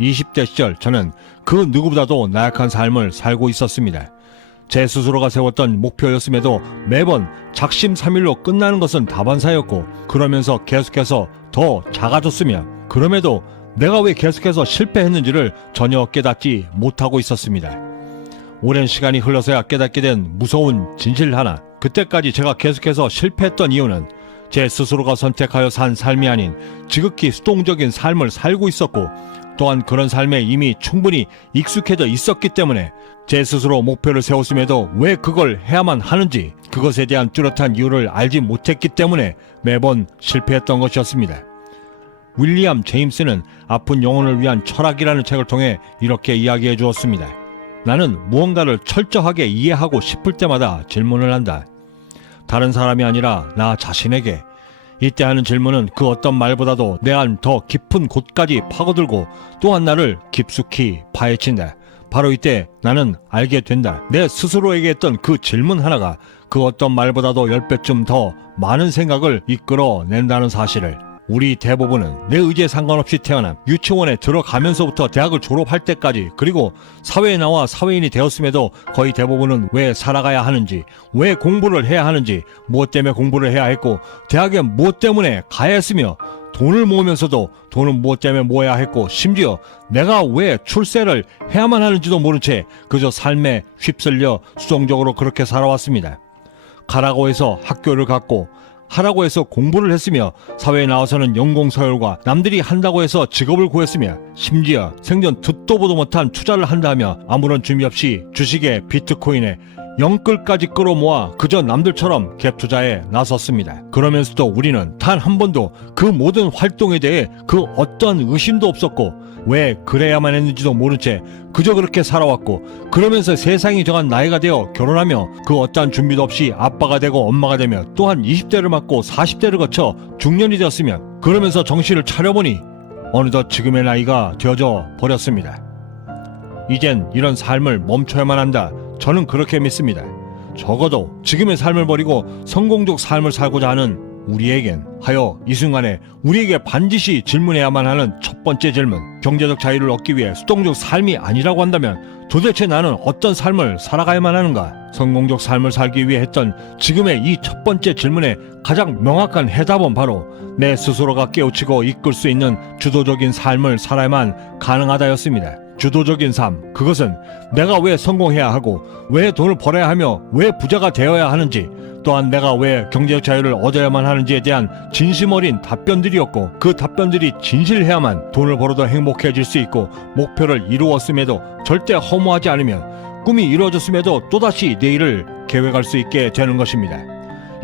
20대 시절 저는 그 누구보다도 나약한 삶을 살고 있었습니다. 제 스스로가 세웠던 목표였음에도 매번 작심삼일로 끝나는 것은 다반사였고 그러면서 계속해서 더 작아졌으며 그럼에도 내가 왜 계속해서 실패했는지를 전혀 깨닫지 못하고 있었습니다. 오랜 시간이 흘러서야 깨닫게 된 무서운 진실 하나. 그때까지 제가 계속해서 실패했던 이유는 제 스스로가 선택하여 산 삶이 아닌 지극히 수동적인 삶을 살고 있었고 또한 그런 삶에 이미 충분히 익숙해져 있었기 때문에 제 스스로 목표를 세웠음에도 왜 그걸 해야만 하는지 그것에 대한 뚜렷한 이유를 알지 못했기 때문에 매번 실패했던 것이었습니다. 윌리엄 제임스는 아픈 영혼을 위한 철학이라는 책을 통해 이렇게 이야기해 주었습니다. 나는 무언가를 철저하게 이해하고 싶을 때마다 질문을 한다. 다른 사람이 아니라 나 자신에게. 이때 하는 질문은 그 어떤 말보다도 내 안 더 깊은 곳까지 파고들고 또한 나를 깊숙이 파헤친다. 바로 이때 나는 알게 된다. 내 스스로에게 했던 그 질문 하나가 그 어떤 말보다도 10배쯤 더 많은 생각을 이끌어낸다는 사실을 우리 대부분은 내 의지에 상관없이 태어나 유치원에 들어가면서부터 대학을 졸업할 때까지 그리고 사회에 나와 사회인이 되었음에도 거의 대부분은 왜 살아가야 하는지 왜 공부를 해야 하는지 무엇 때문에 공부를 해야 했고 대학에 무엇 때문에 가야 했으며 돈을 모으면서도 돈은 무엇 때문에 모아야 했고 심지어 내가 왜 출세를 해야만 하는지도 모른 채 그저 삶에 휩쓸려 수동적으로 그렇게 살아왔습니다. 가라고 해서 학교를 갔고 하라고 해서 공부를 했으며 사회에 나와서는 연공서열과 남들이 한다고 해서 직업을 구했으며 심지어 생전 듣도 보도 못한 투자를 한다며 아무런 준비 없이 주식에 비트코인에 영끌까지 끌어모아 그저 남들처럼 갭 투자에 나섰습니다. 그러면서도 우리는 단 한 번도 그 모든 활동에 대해 그 어떠한 의심도 없었고 왜 그래야만 했는지도 모른 채 그저 그렇게 살아왔고 그러면서 세상이 정한 나이가 되어 결혼하며 그 어떠한 준비도 없이 아빠가 되고 엄마가 되며 또한 20대를 맞고 40대를 거쳐 중년이 되었으면 그러면서 정신을 차려보니 어느덧 지금의 나이가 되어져 버렸습니다. 이젠 이런 삶을 멈춰야만 한다. 저는 그렇게 믿습니다. 적어도 지금의 삶을 버리고 성공적 삶을 살고자 하는 우리에겐 하여 이 순간에 우리에게 반드시 질문해야만 하는 첫 번째 질문. 경제적 자유를 얻기 위해 수동적 삶이 아니라고 한다면 도대체 나는 어떤 삶을 살아가야만 하는가? 성공적 삶을 살기 위해 했던 지금의 이 첫 번째 질문에 가장 명확한 해답은 바로 내 스스로가 깨우치고 이끌 수 있는 주도적인 삶을 살아야만 가능하다였습니다. 주도적인 삶, 그것은 내가 왜 성공해야 하고, 왜 돈을 벌어야 하며, 왜 부자가 되어야 하는지, 또한 내가 왜 경제적 자유를 얻어야만 하는지에 대한 진심 어린 답변들이었고, 그 답변들이 진실해야만 돈을 벌어도 행복해질 수 있고, 목표를 이루었음에도 절대 허무하지 않으며, 꿈이 이루어졌음에도 또다시 내일을 계획할 수 있게 되는 것입니다.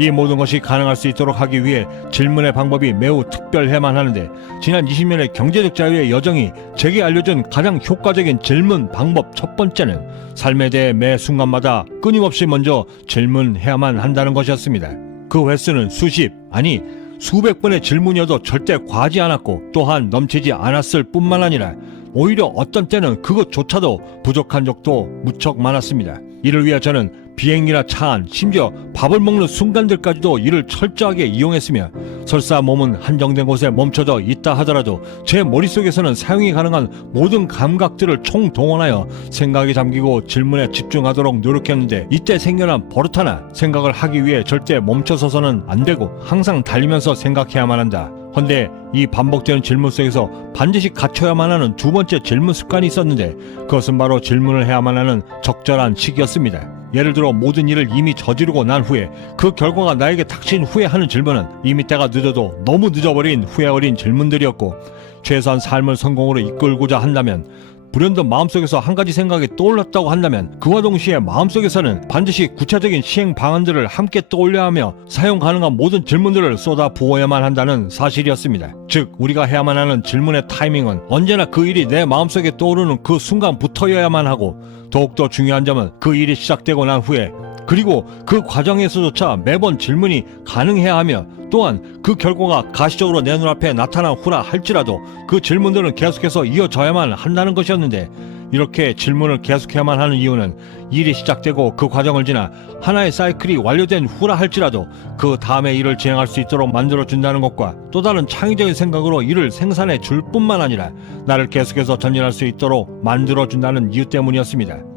이 모든 것이 가능할 수 있도록 하기 위해 질문의 방법이 매우 특별해야만 하는데 지난 20년의 경제적 자유의 여정이 제게 알려준 가장 효과적인 질문 방법 첫 번째는 삶에 대해 매 순간마다 끊임없이 먼저 질문해야만 한다는 것이었습니다. 그 횟수는 수십 아니 수백 번의 질문이어도 절대 과하지 않았고 또한 넘치지 않았을 뿐만 아니라 오히려 어떤 때는 그것조차도 부족한 적도 무척 많았습니다. 이를 위해 저는 비행기나 차 안, 심지어 밥을 먹는 순간들까지도 이를 철저하게 이용했으며 설사 몸은 한정된 곳에 멈춰져 있다 하더라도 제 머릿속에서는 사용이 가능한 모든 감각들을 총동원하여 생각에 잠기고 질문에 집중하도록 노력했는데 이때 생겨난 버릇 하나 생각을 하기 위해 절대 멈춰서서는 안 되고 항상 달리면서 생각해야만 한다. 헌데 이 반복되는 질문 속에서 반드시 갖춰야만 하는 두 번째 질문 습관이 있었는데 그것은 바로 질문을 해야만 하는 적절한 시기였습니다. 예를 들어 모든 일을 이미 저지르고 난 후에 그 결과가 나에게 닥친 후에 하는 질문은 이미 때가 늦어도 너무 늦어버린 후회 어린 질문들이었고 최소한 삶을 성공으로 이끌고자 한다면 불현듯 마음속에서 한 가지 생각이 떠올랐다고 한다면 그와 동시에 마음속에서는 반드시 구체적인 시행 방안들을 함께 떠올려야 하며 사용 가능한 모든 질문들을 쏟아 부어야만 한다는 사실이었습니다. 즉 우리가 해야만 하는 질문의 타이밍은 언제나 그 일이 내 마음속에 떠오르는 그 순간부터여야만 하고 더욱더 중요한 점은 그 일이 시작되고 난 후에 그리고 그 과정에서조차 매번 질문이 가능해야 하며 또한 그 결과가 가시적으로 내 눈앞에 나타난 후라 할지라도 그 질문들은 계속해서 이어져야만 한다는 것이었는데 이렇게 질문을 계속해야만 하는 이유는 일이 시작되고 그 과정을 지나 하나의 사이클이 완료된 후라 할지라도 그 다음에 일을 진행할 수 있도록 만들어준다는 것과 또 다른 창의적인 생각으로 일을 생산해 줄 뿐만 아니라 나를 계속해서 전진할 수 있도록 만들어준다는 이유 때문이었습니다.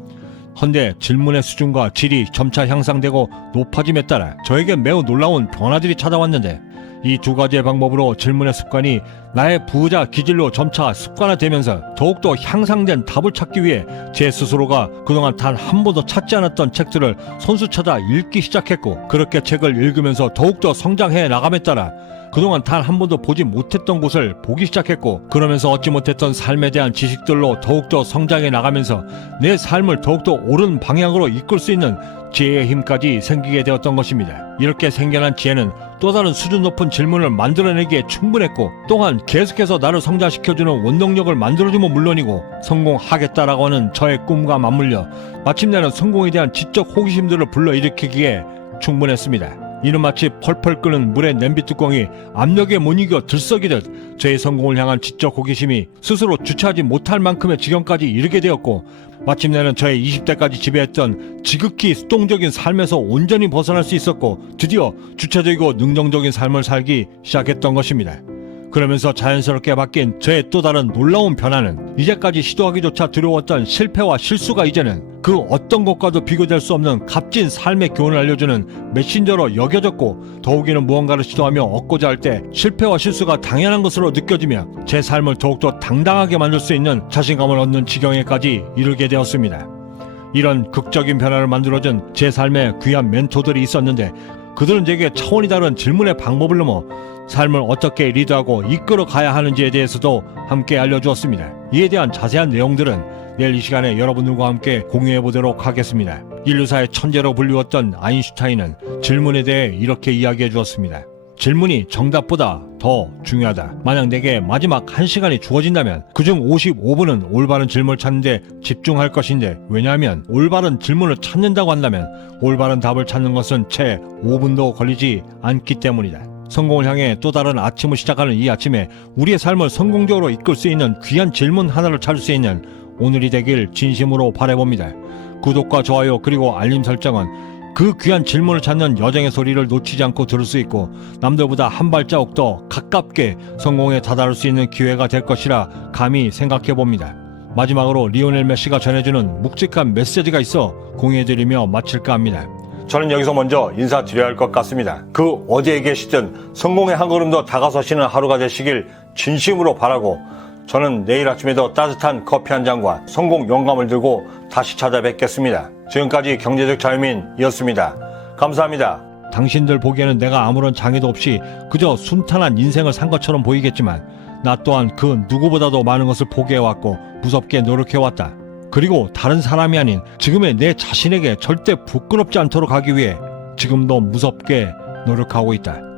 헌데 질문의 수준과 질이 점차 향상되고 높아짐에 따라 저에게 매우 놀라운 변화들이 찾아왔는데 이 두 가지의 방법으로 질문의 습관이 나의 부자 기질로 점차 습관화되면서 더욱더 향상된 답을 찾기 위해 제 스스로가 그동안 단 한 번도 찾지 않았던 책들을 손수 찾아 읽기 시작했고 그렇게 책을 읽으면서 더욱더 성장해 나감에 따라 그동안 단 한 번도 보지 못했던 곳을 보기 시작했고 그러면서 얻지 못했던 삶에 대한 지식들로 더욱더 성장해 나가면서 내 삶을 더욱더 옳은 방향으로 이끌 수 있는 지혜의 힘까지 생기게 되었던 것입니다. 이렇게 생겨난 지혜는 또 다른 수준 높은 질문을 만들어내기에 충분했고 또한 계속해서 나를 성장시켜주는 원동력을 만들어주면 물론이고 성공하겠다라고 하는 저의 꿈과 맞물려 마침내는 성공에 대한 지적 호기심들을 불러일으키기에 충분했습니다. 이는 마치 펄펄 끓는 물의 냄비 뚜껑이 압력에 못 이겨 들썩이듯 저의 성공을 향한 지적 호기심이 스스로 주체하지 못할 만큼의 지경까지 이르게 되었고 마침내는 저의 20대까지 지배했던 지극히 수동적인 삶에서 온전히 벗어날 수 있었고 드디어 주체적이고 능동적인 삶을 살기 시작했던 것입니다. 그러면서 자연스럽게 바뀐 저의 또 다른 놀라운 변화는 이제까지 시도하기조차 두려웠던 실패와 실수가 이제는 그 어떤 것과도 비교될 수 없는 값진 삶의 교훈을 알려주는 메신저로 여겨졌고 더욱이는 무언가를 시도하며 얻고자 할 때 실패와 실수가 당연한 것으로 느껴지며 제 삶을 더욱더 당당하게 만들 수 있는 자신감을 얻는 지경에까지 이르게 되었습니다. 이런 극적인 변화를 만들어준 제 삶의 귀한 멘토들이 있었는데 그들은 제게 차원이 다른 질문의 방법을 넘어 삶을 어떻게 리드하고 이끌어 가야 하는지에 대해서도 함께 알려주었습니다. 이에 대한 자세한 내용들은 내일 이 시간에 여러분들과 함께 공유해 보도록 하겠습니다. 인류사의 천재로 불리웠던 아인슈타인은 질문에 대해 이렇게 이야기해 주었습니다. 질문이 정답보다 더 중요하다. 만약 내게 마지막 한시간이 주어진다면 그중 55분은 올바른 질문을 찾는데 집중할 것인데 왜냐하면 올바른 질문을 찾는다고 한다면 올바른 답을 찾는 것은 채 5분도 걸리지 않기 때문이다. 성공을 향해 또 다른 아침을 시작하는 이 아침에 우리의 삶을 성공적으로 이끌 수 있는 귀한 질문 하나를 찾을 수 있는 오늘이 되길 진심으로 바라봅니다. 구독과 좋아요 그리고 알림 설정은 그 귀한 질문을 찾는 여정의 소리를 놓치지 않고 들을 수 있고 남들보다 한 발자국 더 가깝게 성공에 다다를 수 있는 기회가 될 것이라 감히 생각해 봅니다. 마지막으로 리오넬 메시가 전해주는 묵직한 메시지가 있어 공유해드리며 마칠까 합니다. 저는 여기서 먼저 인사드려야 할 것 같습니다. 그 어디에 계시든 성공의 한 걸음 더 다가서시는 하루가 되시길 진심으로 바라고 저는 내일 아침에도 따뜻한 커피 한 잔과 성공 영감을 들고 다시 찾아뵙겠습니다. 지금까지 경제적 자유민이었습니다. 감사합니다. 당신들 보기에는 내가 아무런 장애도 없이 그저 순탄한 인생을 산 것처럼 보이겠지만 나 또한 그 누구보다도 많은 것을 포기해왔고 무섭게 노력해왔다. 그리고 다른 사람이 아닌 지금의 내 자신에게 절대 부끄럽지 않도록 하기 위해 지금도 무섭게 노력하고 있다.